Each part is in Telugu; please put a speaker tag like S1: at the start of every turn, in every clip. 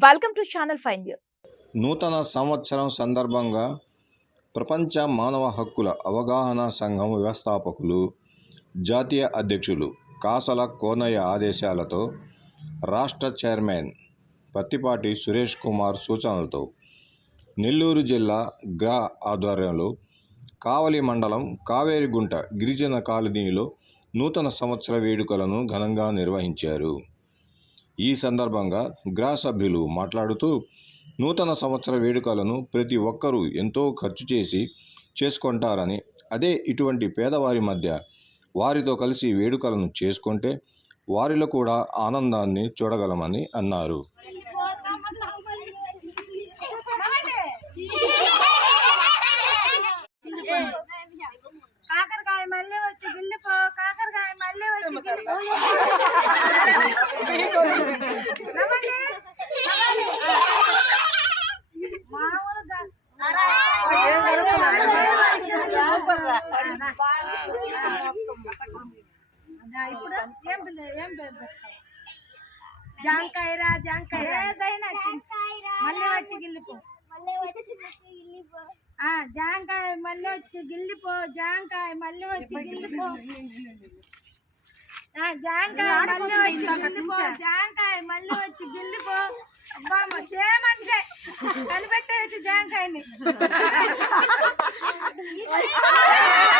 S1: Welcome to channel five news
S2: నూతన సంవత్సరం సందర్భంగా ప్రపంచ మానవ హక్కుల అవగాహన సంఘం వ్యవస్థాపకులు జాతీయ అధ్యక్షులు కాసల కోనయ్య ఆదేశాలతో రాష్ట్ర చైర్మన్ పత్తిపాటి సురేష్ కుమార్ సూచనలతో నెల్లూరు జిల్లా గ్రా ఆధ్వర్యంలో కావలి మండలం కావేరిగుంట గిరిజన కాలనీలో నూతన సంవత్సర వేడుకలను ఘనంగా నిర్వహించారు. ఈ సందర్భంగా గ్రా సభ్యులు మాట్లాడుతూ నూతన సంవత్సర వేడుకలను ప్రతి ఒక్కరూ ఎంతో ఖర్చు చేసి చేసుకుంటారని అదే ఇటువంటి పేదవారి మధ్య వారితో కలిసి వేడుకలను చేసుకుంటే వారిలో కూడా ఆనందాన్ని చూడగలమని అన్నారు
S3: కాకరకాయ మళ్ళీ వచ్చి గిల్లిపో కాకరకాయ మళ్ళీ వచ్చి గిల్లిపో నవ్వండి. నవ్వండి. మామూలుగా అదా, ఇప్పుడు ఏం జాంకాయరా జాంకాయ ఏదైనా మళ్ళీ వచ్చి గిల్లిపో ఆ జాంకాయ మళ్ళీ వచ్చి గిల్లిపో జాంకాయ మళ్ళీ వచ్చి గిల్లిపో ఆ జాంకాయ మళ్ళీ వచ్చి గిల్లిపో జాంకాయ మళ్ళీ వచ్చి గిల్లిపో అబ్బా మా సేమ్ అంటే కనిపెట్టేయచ్చు జాంకాయని.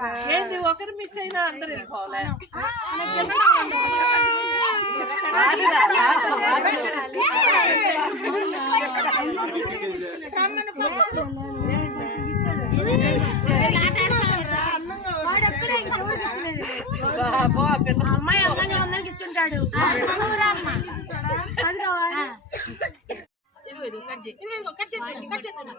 S3: అంటే
S4: ఏంటి ఒకరు మిక్స్ అయినా అందరు వెళ్ళిపోవాలి.
S3: అమ్మాయి అందంగా అందరికి ఇచ్చుంటాడు. అది కావాలి
S4: ఇదిగో ఇది కట్ చేయి ఇదిగో కట్ చేద్దాం కట్ చేద్దాం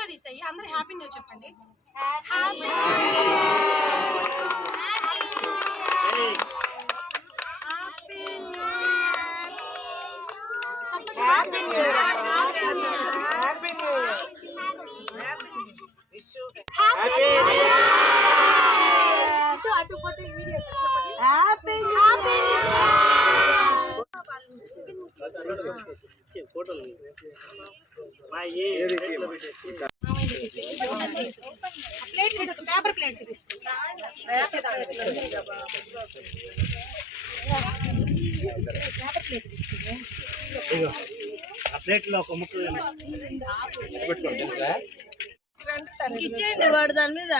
S4: వీడియో తీసాయి. అందరూ హ్యాపీ న్యూ చెప్పండి. ప్లేట్ పేపర్ ప్లేట్ తీసుకో
S5: ఆ ప్లేట్లో ఒక ముక్క
S4: ఇచ్చేయండి వాడు దాని మీద.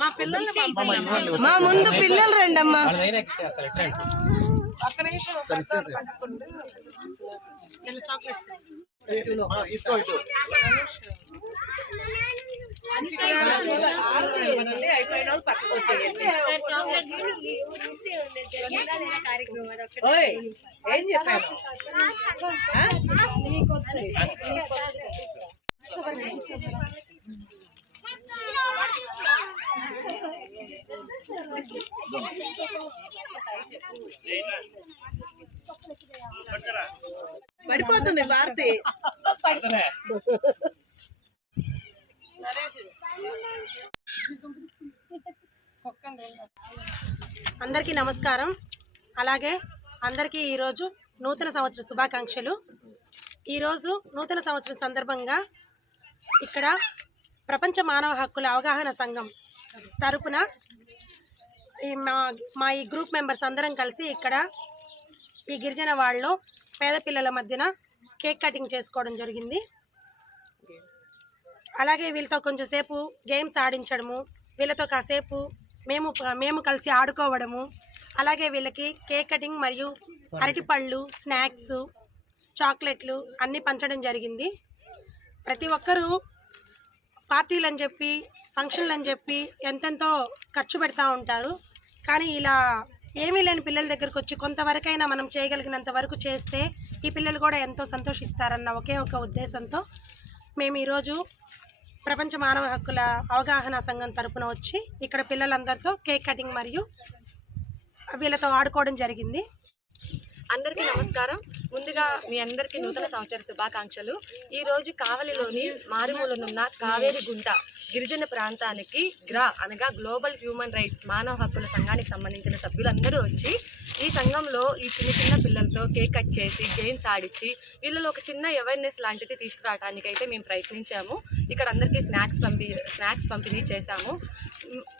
S4: మా పిల్లల్ని పంపండి. మా ముందు పిల్లలు రండి అమ్మా ఒక్క నిమిషం పట్టుకోండి. ఇలా చాక్లెట్స్. అయిపోయిన వాళ్ళు పక్కకు వచ్చేయండి. ఏం చెప్పారు పడిపోతుంది భారతి
S6: అందరికీ నమస్కారం. అలాగే అందరికీ ఈరోజు నూతన సంవత్సర శుభాకాంక్షలు. ఈరోజు నూతన సంవత్సరం సందర్భంగా ఇక్కడ ప్రపంచ మానవ హక్కుల అవగాహన సంఘం తరపున ఈ మా మా ఈ గ్రూప్ మెంబర్స్ అందరం కలిసి ఇక్కడ ఈ గిరిజన వాళ్ళలో పేద పిల్లల మధ్యన కేక్ కటింగ్ చేసుకోవడం జరిగింది. అలాగే వీళ్ళతో కొంచెం సేపు గేమ్స్ ఆడించడము వీళ్ళతో కాసేపు మేము మేము కలిసి ఆడుకోవడము అలాగే వీళ్ళకి కేక్ కటింగ్ మరియు అరటిపళ్ళు స్నాక్స్ చాక్లెట్లు అన్నీ పంచడం జరిగింది. ప్రతి ఒక్కరూ పార్టీలు అని చెప్పి ఫంక్షన్లు అని చెప్పి ఎంతెంతో ఖర్చు పెడతా ఉంటారు. కానీ ఇలా ఏమీ లేని పిల్లల దగ్గరకు వచ్చి కొంతవరకైనా మనం చేయగలిగినంత వరకు చేస్తే ఈ పిల్లలు కూడా ఎంతో సంతోషిస్తారన్న ఒకే ఒక ఉద్దేశంతో మేము ఈరోజు ప్రపంచ మానవ హక్కుల అవగాహన సంఘం తరపున వచ్చి ఇక్కడ పిల్లలందరితో కేక్ కటింగ్ మరియు వీళ్ళతో ఆడుకోవడం జరిగింది.
S1: అందరికీ నమస్కారం. ముందుగా మీ అందరికీ నూతన సంవత్సర శుభాకాంక్షలు. ఈరోజు కావలిలోని మారుమూలనున్న కావేరి గుంట గిరిజన ప్రాంతానికి గ్రా అనగా గ్లోబల్ హ్యూమన్ రైట్స్ మానవ హక్కుల సంఘానికి సంబంధించిన సభ్యులందరూ వచ్చి ఈ సంఘంలో ఈ చిన్న చిన్న పిల్లలతో కేక్ కట్ చేసి గేమ్స్ ఆడిచ్చి వీళ్ళలో ఒక చిన్న అవేర్నెస్ లాంటిది తీసుకురావడానికి అయితే మేము ప్రయత్నించాము. ఇక్కడ అందరికీ స్నాక్స్ పంపి స్నాక్స్ పంపిణీ చేశాము.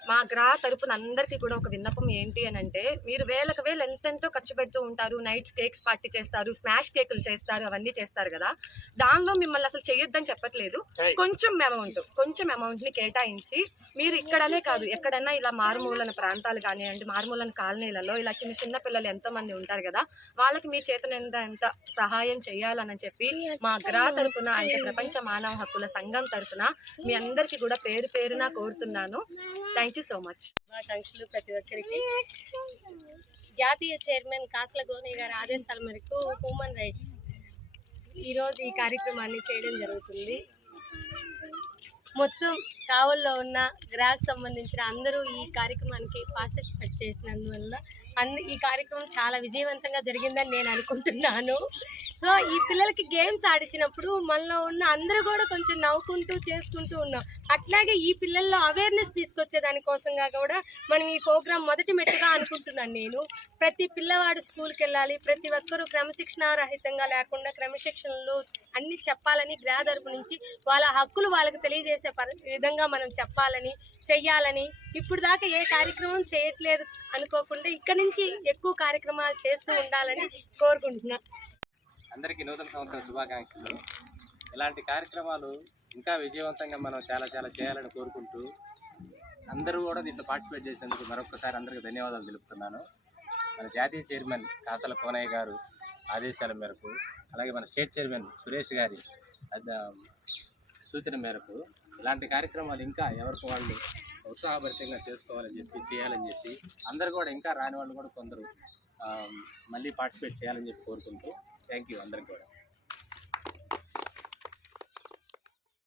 S1: మ్, మా గ్రా తరపున అందరికీ కూడా ఒక విన్నపం ఏంటి అని అంటే మీరు వేలకు వేలు ఎంతెంతో ఖర్చు పెడుతూ ఉంటారు నైట్స్ కేక్స్ పార్టీ చేస్తారు స్మాష్ కేకులు చేస్తారు అవన్నీ చేస్తారు కదా దానిలో మిమ్మల్ని అసలు చేయొద్దని చెప్పట్లేదు. కొంచెం అమౌంట్ కొంచెం అమౌంట్ని కేటాయించి మీరు ఇక్కడనే కాదు ఎక్కడైనా ఇలా మారుమూలన ప్రాంతాలు కానివ్వండి మారుమూలన కాలనీలలో ఇలా చిన్న చిన్న పిల్లలు ఎంతో మంది ఉంటారు కదా వాళ్ళకి మీ చేతన ఎంత ఎంత సహాయం చేయాలని చెప్పి మా గ్రా తరపున అంటే ప్రపంచ మానవ హక్కుల సంఘం తరపున మీ అందరికీ కూడా పేరు పేరున కోరుతున్నాను. థ్యాంక్ యూ సో మచ్
S5: ఆకాంక్షలు ప్రతి ఒక్కరికి. జాతీయ చైర్మన్ కాసల గోని గారి ఆదేశాల మేరకు హ్యూమన్ రైట్స్ ఈరోజు ఈ కార్యక్రమాన్ని చేయడం జరుగుతుంది. మొత్తం కావల్లో ఉన్న గ్రాహకు సంబంధించిన అందరూ ఈ కార్యక్రమానికి పార్టిసిపేట్ చేసినందువల్ల ఈ కార్యక్రమం చాలా విజయవంతంగా జరిగిందని నేను అనుకుంటున్నాను. సో ఈ పిల్లలకి గేమ్స్ ఆడించినప్పుడు మనలో ఉన్న అందరూ కూడా కొంచెం నవ్వుకుంటూ చేసుకుంటూ ఉన్నాం. అట్లాగే ఈ పిల్లల్లో అవేర్నెస్ తీసుకొచ్చే దానికోసంగా కూడా మనం ఈ ప్రోగ్రాం మొదటి మెట్టుగా అనుకుంటున్నాను నేను. ప్రతి పిల్లవాడు స్కూల్కి వెళ్ళాలి ప్రతి ఒక్కరూ క్రమశిక్షణ రహితంగా లేకుండా క్రమశిక్షణలు అన్ని చెప్పాలని గ్రహ నుంచి వాళ్ళ హక్కులు వాళ్ళకి తెలియజేసే విధంగా మనం చెప్పాలని చెయ్యాలని ఇప్పుడు దాకా ఏ కార్యక్రమం చేయట్లేదు అనుకోకుండా ఇక్కడి నుంచి ఎక్కువ కార్యక్రమాలు చేస్తూ ఉండాలని కోరుకుంటున్నా.
S7: అందరికీ నూతన సంవత్సరం శుభాకాంక్షలు. ఇలాంటి కార్యక్రమాలు ఇంకా విజయవంతంగా మనం చాలా చాలా చేయాలని కోరుకుంటూ అందరూ కూడా దీంట్లో పార్టిసిపేట్ చేసినందుకు మరొకసారి అందరికీ ధన్యవాదాలు తెలుపుతున్నాను. మన జాతీయ చైర్మన్ కాసల కోనయ్య గారు ఆదేశాల మేరకు అలాగే మన స్టేట్ చైర్మన్ సురేష్ గారి సూచన మేరకు ఇలాంటి కార్యక్రమాలు ఇంకా ఎవరికి వాళ్ళు ఉత్సాహభరితంగా చేసుకోవాలని చెప్పి చేయాలని చెప్పి అందరు కూడా ఇంకా రాని వాళ్ళు కూడా కొందరు మళ్ళీ పార్టిసిపేట్ చేయాలని చెప్పి కోరుకుంటూ థ్యాంక్ యూ అందరికీ కూడా.